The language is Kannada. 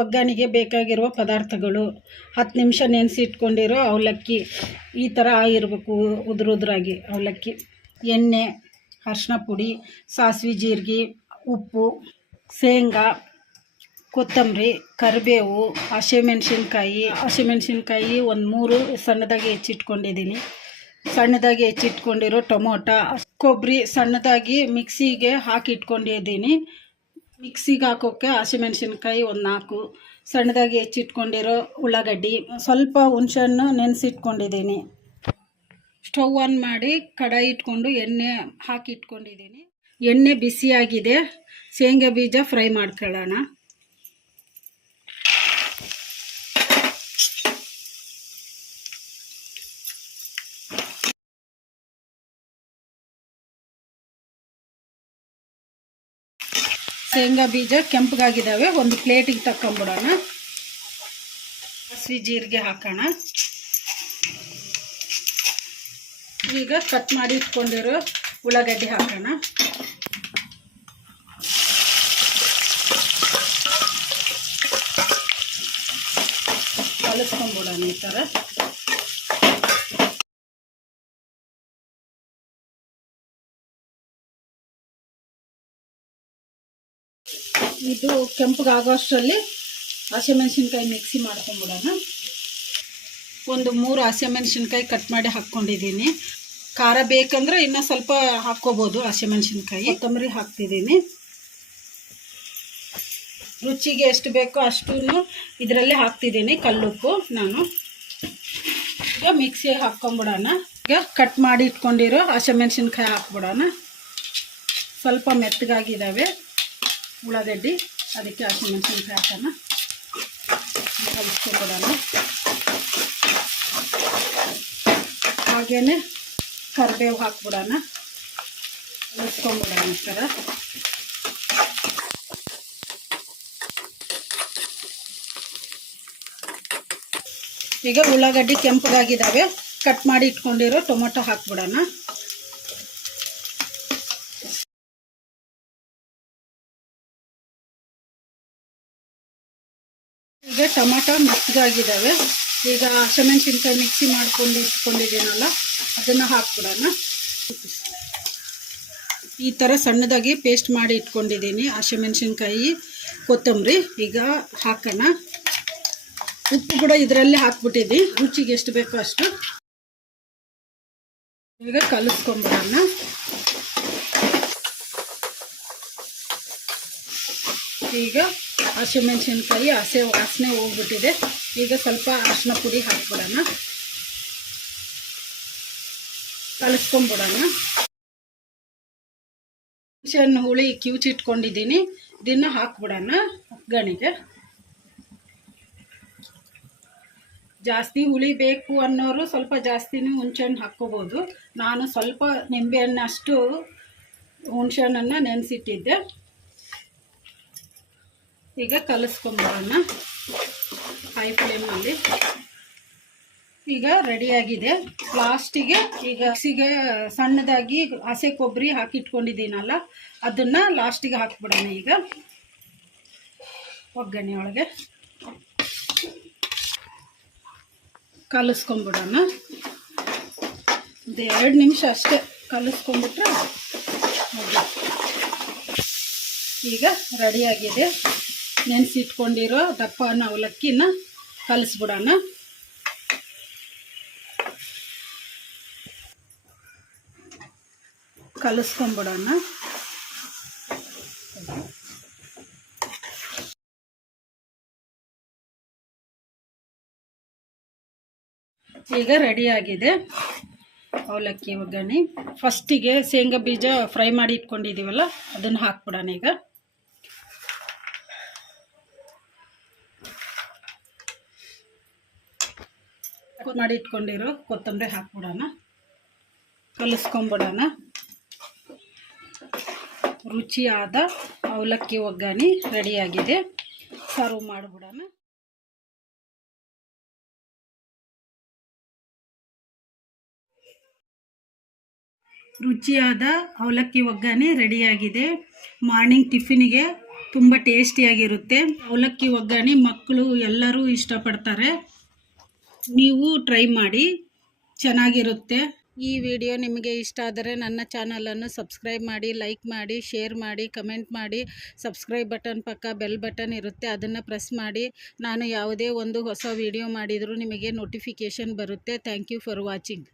ಒಗ್ಗರಣೆಗೆ ಬೇಕಾಗಿರುವ ಪದಾರ್ಥಗಳು 10 ನಿಮಿಷ ನೆನೆಸಿಟ್ಕೊಂಡಿರೋ ಅವಲಕ್ಕಿ ಈ ಥರ ಆಗಿರಬೇಕು, ಉದುರಾಗಿ ಅವಲಕ್ಕಿ. ಎಣ್ಣೆ, ಅರಿಶಿನ ಪುಡಿ, ಸಾಸಿವೆ, ಜೀರಿಗೆ, ಉಪ್ಪು, ಶೇಂಗಾ, ಕೊತ್ತಂಬರಿ, ಕರಿಬೇವು, ಹಸಿಮೆಣಸಿನ್ಕಾಯಿ ಒಂದು 3 ಸಣ್ಣದಾಗಿ ಹೆಚ್ಚಿಟ್ಕೊಂಡಿದ್ದೀನಿ. ಸಣ್ಣದಾಗಿ ಹೆಚ್ಚಿಟ್ಕೊಂಡಿರೋ ಟೊಮೊಟೊ, ಕೊಬ್ಬರಿ ಸಣ್ಣದಾಗಿ ಮಿಕ್ಸಿಗೆ ಹಾಕಿಟ್ಕೊಂಡಿದ್ದೀನಿ. ಮಿಕ್ಸಿಗೆ ಹಾಕೋಕ್ಕೆ ಹಸಿಮೆಣಸಿನ್ಕಾಯಿ ಒಂದು 4, ಸಣ್ಣದಾಗಿ ಹೆಚ್ಚಿಟ್ಕೊಂಡಿರೋ ಉಳ್ಳಾಗಡ್ಡಿ, ಸ್ವಲ್ಪ ಹುಣಸೆಹಣ್ಣು ನೆನೆಸಿಟ್ಕೊಂಡಿದ್ದೀನಿ. ಸ್ಟವ್ ಆನ್ ಮಾಡಿ ಕಡಾಯಿ ಇಟ್ಕೊಂಡು ಎಣ್ಣೆ ಹಾಕಿಟ್ಕೊಂಡಿದ್ದೀನಿ. ಎಣ್ಣೆ ಬಿಸಿಯಾಗಿದೆ. ಶೇಂಗಾ ಬೀಜ ಫ್ರೈ ಮಾಡ್ಕೊಳ್ಳೋಣ. ಶೇಂಗಾ ಬೀಜ ಕೆಂಪಗಾಗಿದ್ದಾವೆ, ಒಂದು ಪ್ಲೇಟಿಗೆ ತಕ್ಕೊಂಬಿಡೋಣ. ಸಾಸಿವೆ ಜೀರಿಗೆ ಹಾಕೋಣ. ಈಗ ಕಟ್ ಮಾಡಿ ಇಟ್ಕೊಂಡಿರೋ ಉಳ್ಳಾಗಡ್ಡಿ ಹಾಕೋಣ. ಕಲಿಸ್ಕೊಂಬಿಡೋಣ ಈ ಥರ. ಇದು ಕೆಂಪಗಾಗೋಷ್ಟರಲ್ಲಿ ಹಸಿಮೆಣಸಿನ್ಕಾಯಿ ಮಿಕ್ಸಿ ಮಾಡ್ಕೊಂಬಿಡೋಣ. ಒಂದು 3 ಹಸಿಮೆಣಸಿನ್ಕಾಯಿ ಕಟ್ ಮಾಡಿ ಹಾಕ್ಕೊಂಡಿದ್ದೀನಿ. ಖಾರ ಬೇಕಂದ್ರೆ ಇನ್ನೂ ಸ್ವಲ್ಪ ಹಾಕ್ಕೋಬೋದು. ಹಸಿಮೆಣಸಿನ್ಕಾಯಿ, ಕೊತ್ತಂಬರಿ ಹಾಕ್ತಿದ್ದೀನಿ. ರುಚಿಗೆ ಎಷ್ಟು ಬೇಕೋ ಅಷ್ಟು ಇದರಲ್ಲೇ ಹಾಕ್ತಿದ್ದೀನಿ. ಕಲ್ಲುಪ್ಪು ನಾನು ಈಗ ಮಿಕ್ಸಿಗೆ ಹಾಕ್ಕೊಂಬಿಡೋಣ. ಈಗ ಕಟ್ ಮಾಡಿ ಇಟ್ಕೊಂಡಿರೋ ಹಸಿಮೆಣಸಿನ್ಕಾಯಿ ಹಾಕ್ಬಿಡೋಣ. ಸ್ವಲ್ಪ ಮೆತ್ತಗಾಗಿದ್ದಾವೆ ಉಳ್ಳಾಗಡ್ಡಿ, ಅದಕ್ಕೆ ಹಸಿಮೆಣಸಿನ್ಕಾಯಿ ಹಾಕೋಣ. ಕಲಿಸ್ಕೊಂಬಿಡೋಣ. ಹಾಗೇ ಕರಿಬೇವು ಹಾಕ್ಬಿಡೋಣ. ಕಲಿಸ್ಕೊಂಬಿಡೋಣ ಈ ಥರ. ಈಗ ಉಳ್ಳಾಗಡ್ಡಿ ಕೆಂಪಗಾಗಿದ್ದಾವೆ. ಕಟ್ ಮಾಡಿ ಇಟ್ಕೊಂಡಿರೋ ಟೊಮೊಟೊ ಹಾಕ್ಬಿಡೋಣ. ಈಗ ಟೊಮೊಟೊ ಮೆತ್ತಗಾಗಿದ್ದಾವೆ. ಈಗ ಹಸಿಮೆಣಸಿನ್ಕಾಯಿ ಮಿಕ್ಸಿ ಮಾಡ್ಕೊಂಡು ಇಟ್ಕೊಂಡಿದ್ದೀನಲ್ಲ ಅದನ್ನು ಹಾಕ್ಬಿಡೋಣ. ಈ ಥರ ಸಣ್ಣದಾಗಿ ಪೇಸ್ಟ್ ಮಾಡಿ ಇಟ್ಕೊಂಡಿದ್ದೀನಿ. ಹಸಿಮೆಣಸಿನ್ಕಾಯಿ, ಕೊತ್ತಂಬರಿ ಈಗ ಹಾಕೋಣ. ಉಪ್ಪು ಕೂಡ ಇದರಲ್ಲಿ ಹಾಕ್ಬಿಟ್ಟಿದ್ದೀನಿ, ರುಚಿಗೆ ಎಷ್ಟು ಬೇಕೋ ಅಷ್ಟು. ಈಗ ಕಲಿಸ್ಕೊಂಬಿಡೋಣ. ಈಗ ಹಸಿಮೆಣಸಿನ್ಕಾಯಿ ವಾಸನೆ ಹೋಗ್ಬಿಟ್ಟಿದೆ. ಈಗ ಸ್ವಲ್ಪ ಅರಿಶಿನ ಪುಡಿ ಹಾಕ್ಬಿಡೋಣ. ಕಲಿಸ್ಕೊಂಬಿಡೋಣ. ಹುಣಸೆಹಣ್ಣು ಹುಳಿ ಕಿವುಚಿಟ್ಕೊಂಡಿದ್ದೀನಿ, ಇದನ್ನು ಹಾಕ್ಬಿಡೋಣ ಒಗ್ಗರಣೆಗೆ. ಜಾಸ್ತಿ ಹುಳಿ ಬೇಕು ಅನ್ನೋರು ಸ್ವಲ್ಪ ಜಾಸ್ತಿನೇ ಹುಣಸೆಹಣ್ಣು ಹಾಕ್ಕೋಬೋದು. ನಾನು ಸ್ವಲ್ಪ ನಿಂಬೆಹಣ್ಣಷ್ಟು ಹುಣಸೆಹಣ್ಣನ್ನು ನೆನೆಸಿಟ್ಟಿದ್ದೆ. ಈಗ ಕಲಿಸ್ಕೊಂಬಿಡೋಣ ಹೈ ಫ್ಲೇಮಲ್ಲಿ. ಈಗ ರೆಡಿಯಾಗಿದೆ. ಲಾಸ್ಟಿಗೆ ಈಗ ಮಿಕ್ಸಿಗೆ ಸಣ್ಣದಾಗಿ ಹಸಿ ಕೊಬ್ಬರಿ ಹಾಕಿಟ್ಕೊಂಡಿದ್ದೀನಲ್ಲ ಅದನ್ನು ಲಾಸ್ಟಿಗೆ ಹಾಕ್ಬಿಡೋಣ. ಈಗ ಒಗ್ಗರಣೆ ಒಳಗೆ ಕಲಿಸ್ಕೊಂಬಿಡೋಣ. ಒಂದು 2 ನಿಮಿಷ ಅಷ್ಟೇ ಕಲಿಸ್ಕೊಂಬಿಟ್ರೆ ಈಗ ರೆಡಿಯಾಗಿದೆ. ನೆನೆಸಿಟ್ಕೊಂಡಿರೋ ದಪ್ಪನ ಅವಲಕ್ಕಿನ ಕಲಿಸ್ಬಿಡೋಣ. ಕಲಿಸ್ಕೊಂಬಿಡೋಣ. ಈಗ ರೆಡಿಯಾಗಿದೆ ಅವಲಕ್ಕಿ ಒಗ್ಗರಣೆ. ಫಸ್ಟಿಗೆ ಶೇಂಗಾ ಬೀಜ ಫ್ರೈ ಮಾಡಿ ಇಟ್ಕೊಂಡಿದ್ದೀವಲ್ಲ ಅದನ್ನು ಹಾಕ್ಬಿಡೋಣ. ಈಗ ಮಾಡಿ ಇಟ್ಕೊಂಡಿರೋ ಕೊತ್ತಂಬರಿ ಹಾಕ್ಬಿಡೋಣ. ಕಲಿಸ್ಕೊಂಬಿಡೋಣ. ರುಚಿಯಾದ ಅವಲಕ್ಕಿ ಒಗ್ಗರಣೆ ರೆಡಿಯಾಗಿದೆ. ಸರ್ವ್ ಮಾಡಿಬಿಡೋಣ. ರುಚಿಯಾದ ಅವಲಕ್ಕಿ ಒಗ್ಗರಣೆ ರೆಡಿಯಾಗಿದೆ. ಮಾರ್ನಿಂಗ್ ಟಿಫಿನಿಗೆ ತುಂಬ ಟೇಸ್ಟಿಯಾಗಿರುತ್ತೆ. ಅವಲಕ್ಕಿ ಒಗ್ಗರಣೆ ಮಕ್ಕಳು ಎಲ್ಲರೂ ಇಷ್ಟಪಡ್ತಾರೆ. ನೀವು ಟ್ರೈ ಮಾಡಿ, ಚೆನ್ನಾಗಿರುತ್ತೆ. ಈ ವಿಡಿಯೋ ನಿಮಗೆ ಇಷ್ಟ ಆದರೆ ನನ್ನ ಚಾನಲನ್ನು ಸಬ್ಸ್ಕ್ರೈಬ್ ಮಾಡಿ, ಲೈಕ್ ಮಾಡಿ, ಶೇರ್ ಮಾಡಿ, ಕಮೆಂಟ್ ಮಾಡಿ. ಸಬ್ಸ್ಕ್ರೈಬ್ ಬಟನ್ ಪಕ್ಕ ಬೆಲ್ ಬಟನ್ ಇರುತ್ತೆ, ಅದನ್ನು ಪ್ರೆಸ್ ಮಾಡಿ. ನಾನು ಯಾವುದೇ ಒಂದು ಹೊಸ ವಿಡಿಯೋ ಮಾಡಿದರೂ ನಿಮಗೆ ನೋಟಿಫಿಕೇಷನ್ ಬರುತ್ತೆ. Thank you for watching.